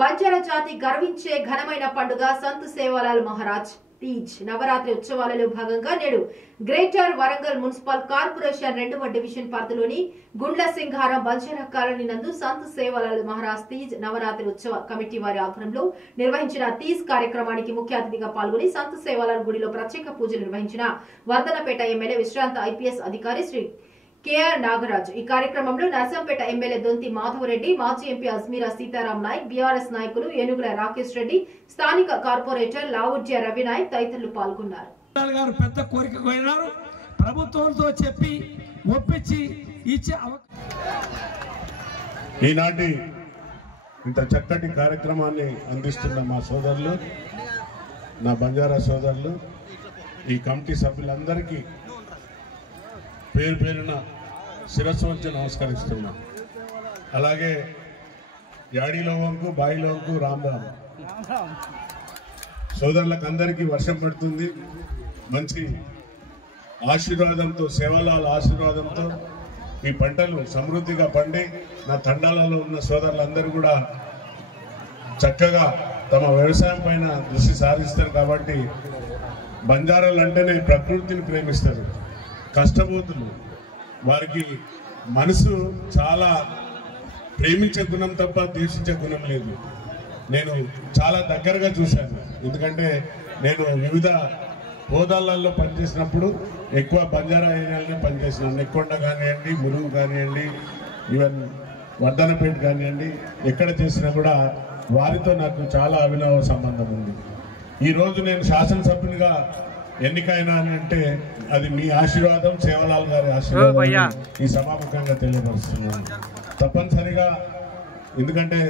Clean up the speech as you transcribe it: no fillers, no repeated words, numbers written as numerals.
బంజారా జాతి గర్వించే ఘనమైన పండుగ సంత్ సేవాలాల్ మహారాజ్ తీజ్ నవరాత్రి ఉత్సవాలలో భాగంగా నేడు గ్రేటర్ వరంగల్ మున్సిపల్ కార్పొరేషన్ 2వ డివిజన్ పరిధిలోని గుండ్ల సింగారం బంజారా కాలనీ నందు సంత్ సేవాలాల్ మహారాజ్ తీజ్ నవరాత్రి ఉత్సవ కమిటీ వారి ఆధ్వర్యంలో నిర్వహించిన తీజ్ కార్యక్రమానికి ముఖ్య అతిథిగా పాల్గొని సంత్ సేవాలాల్ గుడిలో ప్రత్యేక పూజలు నిర్వహించిన వర్ధనపేట ఎమ్మెల్యే విశ్రాంత ఐపీఎస్ అధికారి శ్రీ కేఆర్ నాగరాజ్ ఈ కార్యక్రమంలో నర్సంపేట ఎమ్మెల్యే దొంతి మాధవరెడ్డి మాజీ ఎంపీ అజ్మీరా సీతారాం నాయక్ బీఆర్ఎస్ నాయకులు ఏనుగుల రాకేష్ రెడ్డి స్థానిక కార్పొరేటర్ లావుడ్య రవి నాయక్ తదితరులు పాల్గొన్నారు. పెద్ద కోరిక కోరినారు ప్రభుత్వంతో చెప్పి ఒప్పించి ఇచ్చే ఈనాటి ఇంత చక్కటి కార్యక్రమాన్ని అందిస్తున్న మా సోదరులు నా బంజారా సోదరులు ఈ కమిటీ సభ్యులందరికీ పేరు పేరున శిరస్సు వంచి నమస్కరిస్తున్నాం. అలాగే యాడిలోవంకు బాయిలోవంకు రామ్ రామ్ సోదరులకు అందరికీ వర్షం పడుతుంది. మంచి ఆశీర్వాదంతో సేవలాల ఆశీర్వాదంతో ఈ పంటలు సమృద్ధిగా పండి నా తండాలలో ఉన్న సోదరులందరూ కూడా చక్కగా తమ వ్యవసాయం పైన దృష్టి సారిస్తారు. కాబట్టి బంజారాలు అంటేనే ప్రకృతిని ప్రేమిస్తారు, కష్టపోతులు, వారికి మనసు చాలా ప్రేమించే గుణం తప్ప ద్వేషించే గుణం లేదు. నేను చాలా దగ్గరగా చూశాను, ఎందుకంటే నేను వివిధ హోదాలలో పనిచేసినప్పుడు ఎక్కువ బంజారా ఏరియాలనే పనిచేసినాను. నెక్కొండ కానివ్వండి, మురుగు కానివ్వండి, ఈవెన్ వర్ధనపేట కానివ్వండి, ఎక్కడ చేసినా కూడా వారితో నాకు చాలా అవినావ సంబంధం ఉంది. ఈరోజు నేను శాసనసభ్యునిగా ఎన్నికైనా అంటే అది మీ ఆశీర్వాదం, సేవలాల్ గారి ఆశీర్వాదం ఈ సమాముఖంగా తెలియపరుస్తున్నాను. తప్పనిసరిగా ఎందుకంటే